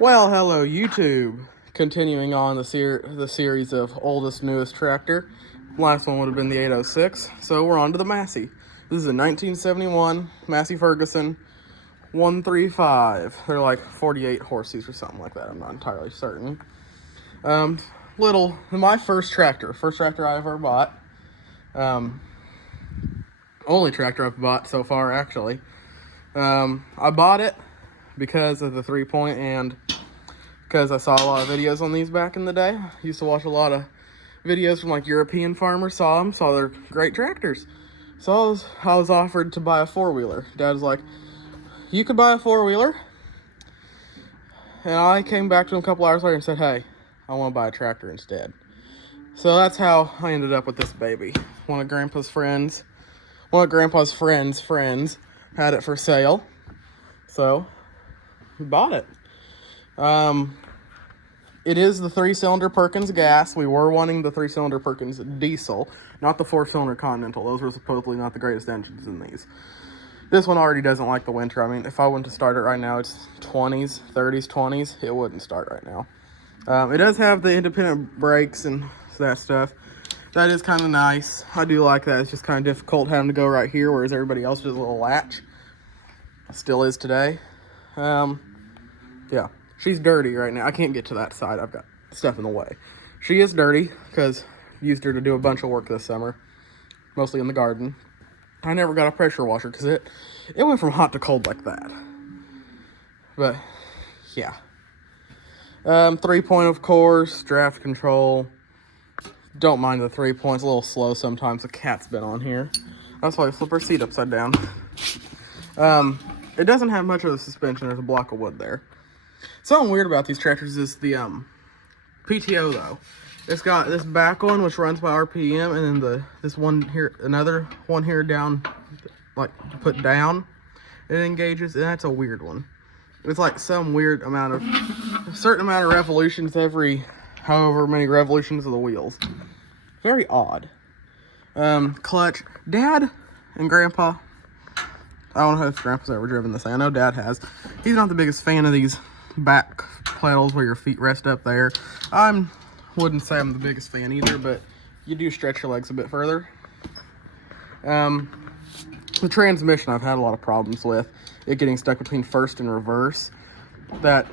Well, hello YouTube. Continuing on the series of oldest, newest tractor. Last one would have been the 806. So we're on to the Massey. This is a 1971 Massey Ferguson 135. They're like 48 horses or something like that. I'm not entirely certain. My first tractor I ever bought. Only tractor I've bought so far, actually. I bought it because of the 3-point and because I saw a lot of videos on these back in the day. I used to watch a lot of videos from like European farmers, saw they're great tractors. So I was offered to buy a 4-wheeler. Dad was like, you could buy a 4-wheeler. And I came back to him a couple hours later and said, hey, I want to buy a tractor instead. So that's how I ended up with this baby. One of Grandpa's friends had it for sale. So we bought it. It is the 3-cylinder Perkins gas. We were wanting the 3-cylinder Perkins diesel, not the 4-cylinder Continental. Those were supposedly not the greatest engines in these. This one already doesn't like the winter. I mean, if I went to start it right now, it's 20s, 30s, 20s. It wouldn't start right now. It does have the independent brakes and that stuff. That is kind of nice. I do like that. It's just kind of difficult having to go right here, whereas everybody else does a little latch. Still is today. Yeah. She's dirty right now. I can't get to that side. I've got stuff in the way. She is dirty because I used her to do a bunch of work this summer, mostly in the garden. I never got a pressure washer because it went from hot to cold like that. But, yeah. 3-point, of course, draft control. Don't mind the 3-points. A little slow sometimes. The cat's been on here. That's why I flip her seat upside down. It doesn't have much of a suspension. There's a block of wood there. Something weird about these tractors is the PTO though. It's got this back one which runs by RPM, and then this one here, another one here down, like to put down, it engages, and that's a weird one. It's like some weird amount of, a certain amount of revolutions every however many revolutions of the wheels. Very odd. Clutch. Dad and Grandpa, I don't know if Grandpa's ever driven this thing. I know Dad has. He's not the biggest fan of these back pedals where your feet rest up there. I wouldn't say I'm the biggest fan either, but you do stretch your legs a bit further. The transmission I've had a lot of problems with. It getting stuck between first and reverse. That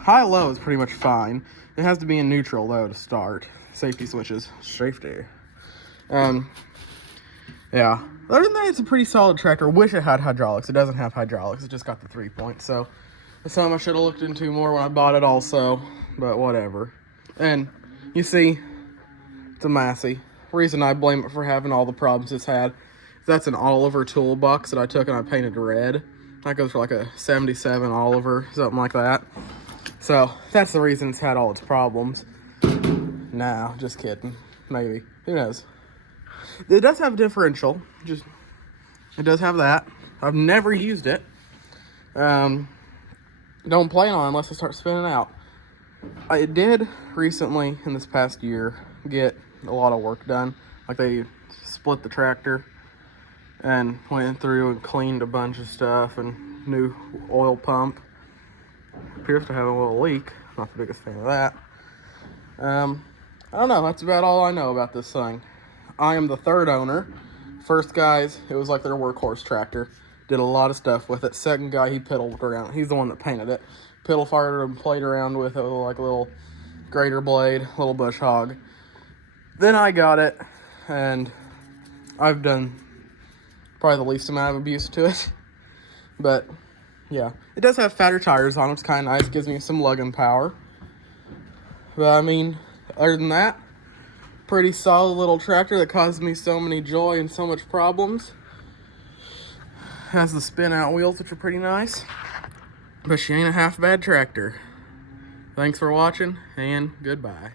high-low is pretty much fine. It has to be in neutral though to start. Safety switches. Safety. Yeah. Other than that, it's a pretty solid tractor. Wish it had hydraulics. It doesn't have hydraulics. It just got the 3-point. So that's something I should have looked into more when I bought it also. But whatever. And you see, it's a Massey. The reason I blame it for having all the problems it's had is that's an Oliver toolbox that I took and I painted red. That goes for like a 77 Oliver, something like that. So that's the reason it's had all its problems. Nah, just kidding. Maybe. Who knows? It does have a differential. It does have that. I've never used it. Don't plan on it unless I start spinning out. I did recently, in this past year, get a lot of work done. Like they split the tractor and went through and cleaned a bunch of stuff and new oil pump. Appears to have a little leak. Not the biggest fan of that. I don't know. That's about all I know about this thing. I am the third owner. First guys, it was like their workhorse tractor. Did a lot of stuff with it. Second guy, he piddled around. He's the one that painted it. Piddle fired and played around with it with like a little grater blade, little bush hog. Then I got it, and I've done probably the least amount of abuse to it. But yeah, it does have fatter tires on it. It's kind of nice. Gives me some lugging power. But I mean, other than that, pretty solid little tractor that caused me so many joy and so much problems. Has the spin out wheels, which are pretty nice. But she ain't a half bad tractor. Thanks for watching, and goodbye.